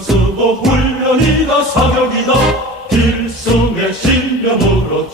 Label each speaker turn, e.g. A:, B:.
A: 쓰고 훈련이다 사격이다 필승의 신념으로